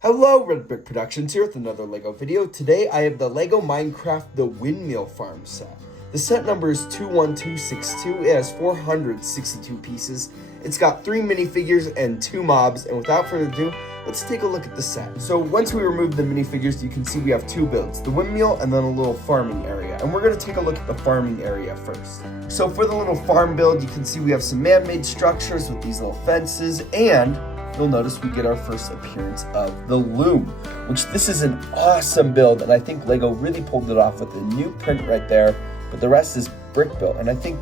Hello, Red Brick Productions here with another LEGO video. Today I have the LEGO Minecraft The Windmill Farm set. The set number is 21262. It has 462 pieces. It's got 3 minifigures and 2 mobs, and without further ado, let's take a look at the set. So once we remove the minifigures, you can see we have 2 builds, the windmill and then a little farming area. And we're going to take a look at the farming area first. So for the little farm build, you can see we have some man-made structures with these little fences, and you'll notice we get our first appearance of the loom, which this is an awesome build, and I think LEGO really pulled it off with the new print right there, but the rest is brick built, and I think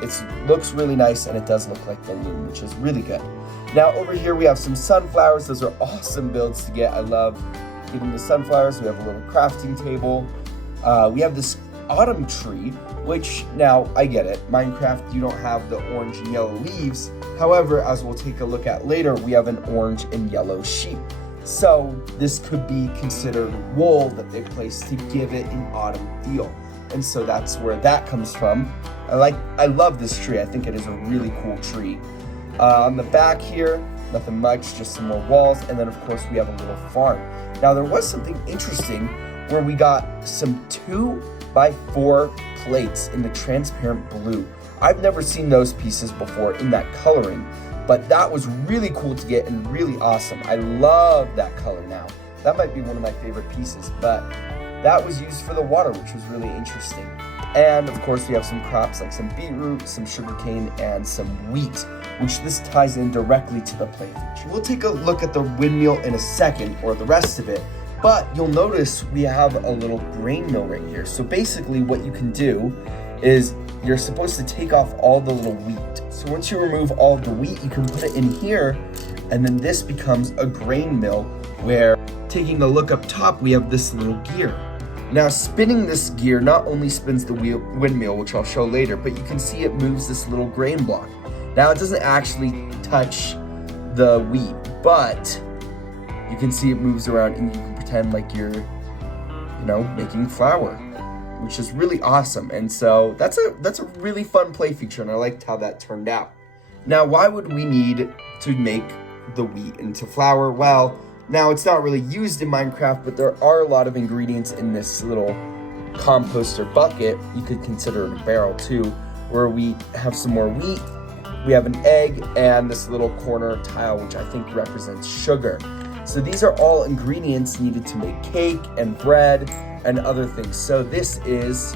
it looks really nice, and it does look like the loom, which is really good. Now over here we have some sunflowers. Those are awesome builds to get. I love getting the sunflowers. We have a little crafting table. We have this autumn tree, which now I get it. Minecraft, you don't have the orange and yellow leaves. However, as we'll take a look at later, we have an orange and yellow sheep. So this could be considered wool that they placed to give it an autumn feel. And so that's where that comes from. I love this tree. I think it is a really cool tree. On the back here, nothing much, just some more walls. And then of course we have a little farm. Now there was something interesting where we got some 2x4 plates in the transparent blue. I've never seen those pieces before in that coloring, but that was really cool to get and really awesome. I love that color now. That might be one of my favorite pieces, but that was used for the water, which was really interesting. And of course we have some crops like some beetroot, some sugarcane, and some wheat, which this ties in directly to the play feature. We'll take a look at the windmill in a second, or the rest of it, but you'll notice we have a little grain mill right here. So basically what you can do is you're supposed to take off all the little wheat. So once you remove all the wheat, you can put it in here, and then this becomes a grain mill, where taking a look up top, we have this little gear. Now spinning this gear not only spins the windmill, which I'll show later, but you can see it moves this little grain block. Now it doesn't actually touch the wheat, but you can see it moves around, and you can pretend like you're, making flour, which is really awesome. And so that's a really fun play feature, and I liked how that turned out. Now, why would we need to make the wheat into flour? Well, now it's not really used in Minecraft, but there are a lot of ingredients in this little composter bucket. You could consider it a barrel too, where we have some more wheat, we have an egg, and this little corner tile, which I think represents sugar. So these are all ingredients needed to make cake and bread and other things. So this is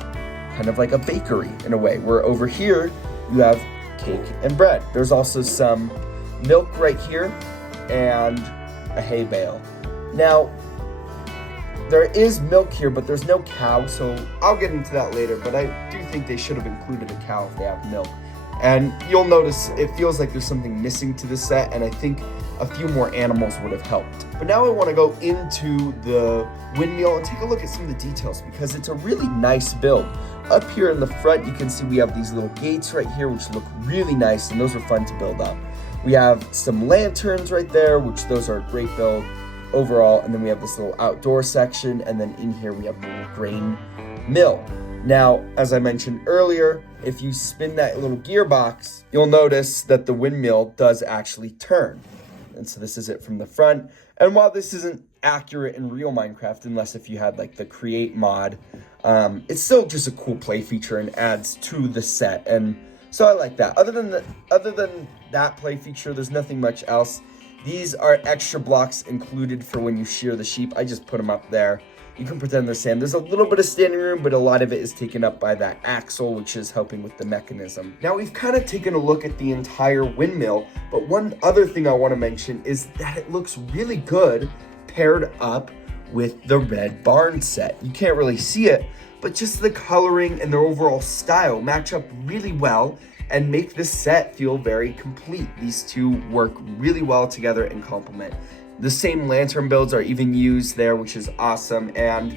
kind of like a bakery in a way, where over here you have cake and bread. There's also some milk right here and a hay bale. Now, there is milk here, but there's no cow, so I'll get into that later, but I do think they should have included a cow if they have milk. And you'll notice it feels like there's something missing to the set, and I think a few more animals would have helped. But now I want to go into the windmill and take a look at some of the details, because it's a really nice build. Up here in the front, you can see we have these little gates right here, which look really nice, and those are fun to build up. We have some lanterns right there, which those are a great build overall. And then we have this little outdoor section, and then in here we have the little grain mill. Now, as I mentioned earlier, if you spin that little gearbox, you'll notice that the windmill does actually turn. And so this is it from the front. And while this isn't accurate in real Minecraft, unless if you had like the create mod, it's still just a cool play feature and adds to the set. And so I like that. Other than that play feature, there's nothing much else. These are extra blocks included for when you shear the sheep. I just put them up there. You can pretend they're sand. There's a little bit of standing room, but a lot of it is taken up by that axle, which is helping with the mechanism. Now we've kind of taken a look at the entire windmill, but one other thing I want to mention is that it looks really good paired up with the red barn set. You can't really see it, but just the coloring and the overall style match up really well and make this set feel very complete. These two work really well together and complement. The same lantern builds are even used there, which is awesome. And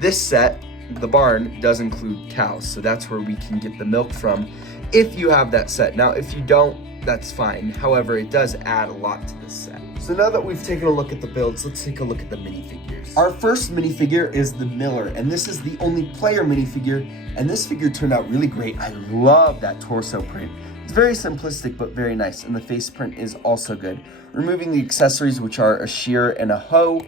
this set, the barn, does include cows, so that's where we can get the milk from if you have that set. Now, if you don't, that's fine. However, it does add a lot to this set. So now that we've taken a look at the builds, let's take a look at the minifigures. Our first minifigure is the Miller, and this is the only player minifigure, and this figure turned out really great. I love that torso print. It's very simplistic, but very nice, and the face print is also good. Removing the accessories, which are a shear and a hoe,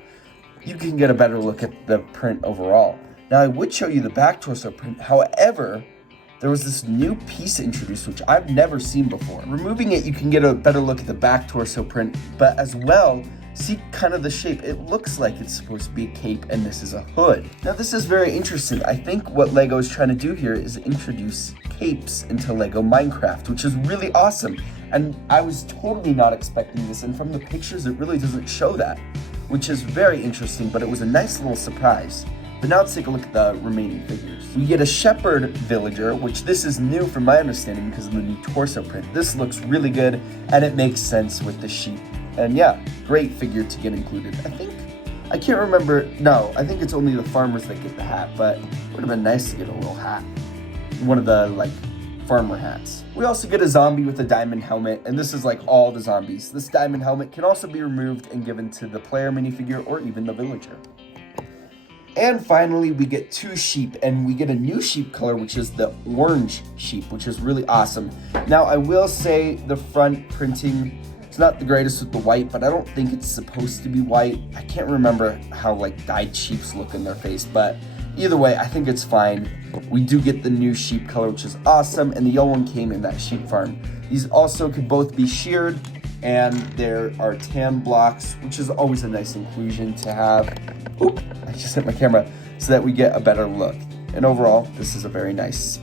you can get a better look at the print overall. Now, I would show you the back torso print. However, there was this new piece introduced, which I've never seen before. Removing it, you can get a better look at the back torso print, but as well, see kind of the shape. It looks like it's supposed to be a cape, and this is a hood. Now, this is very interesting. I think what LEGO is trying to do here is introduce capes into LEGO Minecraft, which is really awesome. And I was totally not expecting this, and from the pictures, it really doesn't show that, which is very interesting, but it was a nice little surprise. But now let's take a look at the remaining figures. We get a shepherd villager, which this is new from my understanding because of the new torso print. This looks really good, and it makes sense with the sheep. And yeah, great figure to get included. I can't remember, no, I think it's only the farmers that get the hat, but it would have been nice to get a little hat. One of the, like, farmer hats. We also get a zombie with a diamond helmet, and this is like all the zombies. This diamond helmet can also be removed and given to the player minifigure or even the villager. And finally, we get 2 sheep, and we get a new sheep color, which is the orange sheep, which is really awesome. Now, I will say the front printing is not the greatest with the white, but I don't think it's supposed to be white. I can't remember how like dyed sheeps look in their face, but either way, I think it's fine. We do get the new sheep color, which is awesome, and the yellow one came in that sheep farm. These also could both be sheared, and there are tan blocks, which is always a nice inclusion to have. Oop, I just hit my camera, so that we get a better look. And overall, this is a very nice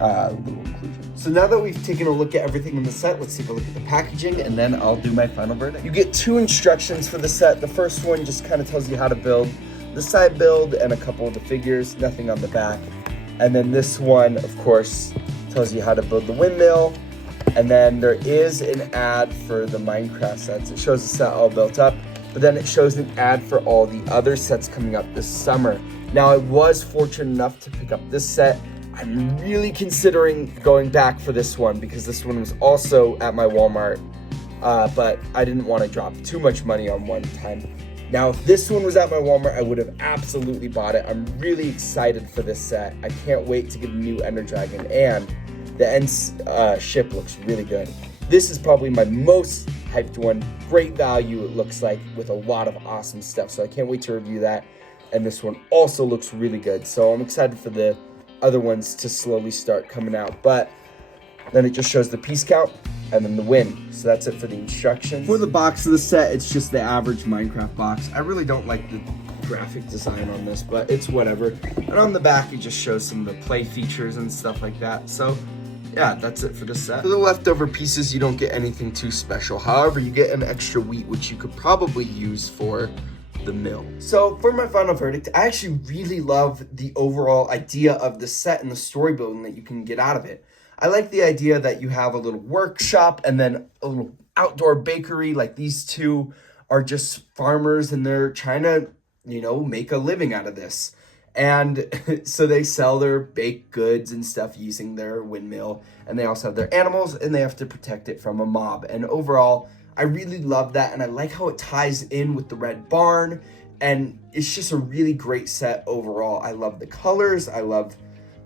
little inclusion. So now that we've taken a look at everything in the set, let's take a look at the packaging, and then I'll do my final verdict. You get 2 instructions for the set. The first one just kind of tells you how to build the side build and a couple of the figures, nothing on the back. And then this one, of course, tells you how to build the windmill. And then there is an ad for the Minecraft sets. It shows the set all built up, but then it shows an ad for all the other sets coming up this summer. Now, I was fortunate enough to pick up this set. I'm really considering going back for this one because this one was also at my Walmart, but I didn't want to drop too much money on one time. Now, if this one was at my Walmart, I would have absolutely bought it. I'm really excited for this set. I can't wait to get a new Ender Dragon, and the end ship looks really good. This is probably my most hyped one. Great value, it looks like, with a lot of awesome stuff. So I can't wait to review that. And this one also looks really good. So I'm excited for the other ones to slowly start coming out. But then it just shows the piece count and then the win. So that's it for the instructions. For the box of the set, it's just the average Minecraft box. I really don't like the graphic design on this, but it's whatever. And on the back, it just shows some of the play features and stuff like that. So yeah, that's it for this set. For the leftover pieces, you don't get anything too special. However, you get an extra wheat, which you could probably use for the mill. So for my final verdict, I actually really love the overall idea of the set and the story building that you can get out of it. I like the idea that you have a little workshop and then a little outdoor bakery. Like, these two are just farmers and they're trying to, you know, make a living out of this. And so they sell their baked goods and stuff using their windmill, and they also have their animals and they have to protect it from a mob. And overall, I really love that, and I like how it ties in with the red barn, and it's just a really great set overall. I love the colors, I love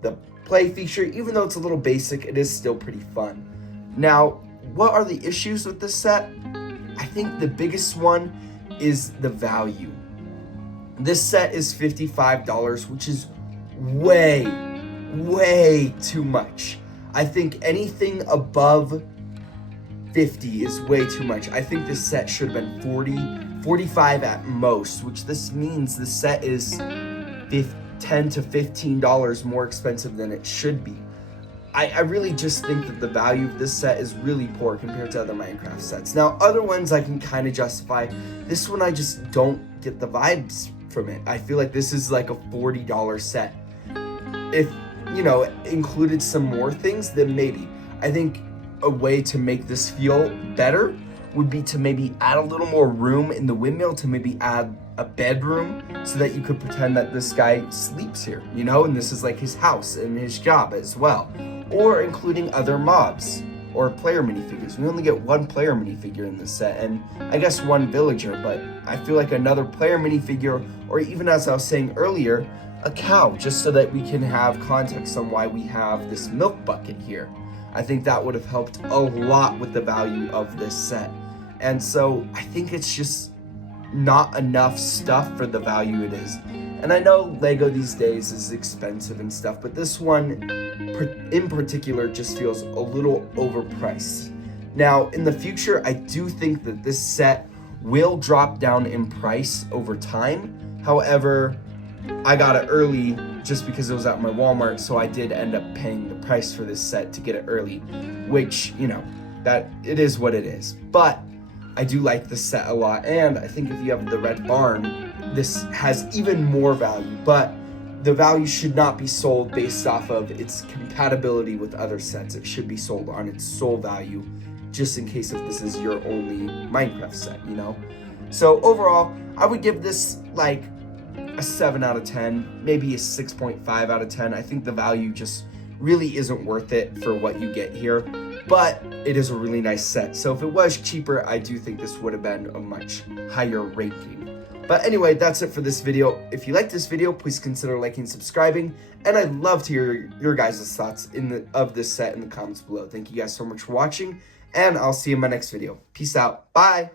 the play feature. Even though it's a little basic, it is still pretty fun. Now, what are the issues with this set? I think the biggest one is the value. This set is $55, which is way too much. I think anything above 50 is way too much. I think this set should have been 40, 45 at most, which this means the set is $10 to $15 more expensive than it should be. I really just think that the value of this set is really poor compared to other Minecraft sets. Now, other ones I can kind of justify. This one I just don't get the vibes from it. I feel like this is like a $40 set. If, you know, included some more things, then maybe. I think a way to make this feel better would be to maybe add a little more room in the windmill, to maybe add a bedroom so that you could pretend that this guy sleeps here, you know, and this is like his house and his job as well. Or including other mobs or player minifigures. We only get one player minifigure in this set, and I guess one villager, but I feel like another player minifigure, or even, as I was saying earlier, a cow, just so that we can have context on why we have this milk bucket here. I think that would have helped a lot with the value of this set. And so I think it's just not enough stuff for the value it is. And I know Lego these days is expensive and stuff, but this one in particular just feels a little overpriced. Now, in the future, I do think that this set will drop down in price over time. However, I got it early just because it was at my Walmart, so I did end up paying the price for this set to get it early, which, you know, that it is what it is. But I do like this set a lot, and I think if you have the red barn, this has even more value, but the value should not be sold based off of its compatibility with other sets. It should be sold on its sole value, just in case if this is your only Minecraft set, you know? So overall, I would give this like a 7 out of 10, maybe a 6.5 out of 10. I think the value just really isn't worth it for what you get here, but it is a really nice set. So if it was cheaper, I do think this would have been a much higher ranking. But anyway, that's it for this video. If you like this video, please consider liking and subscribing. And I'd love to hear your guys' thoughts of this set in the comments below. Thank you guys so much for watching, and I'll see you in my next video. Peace out. Bye.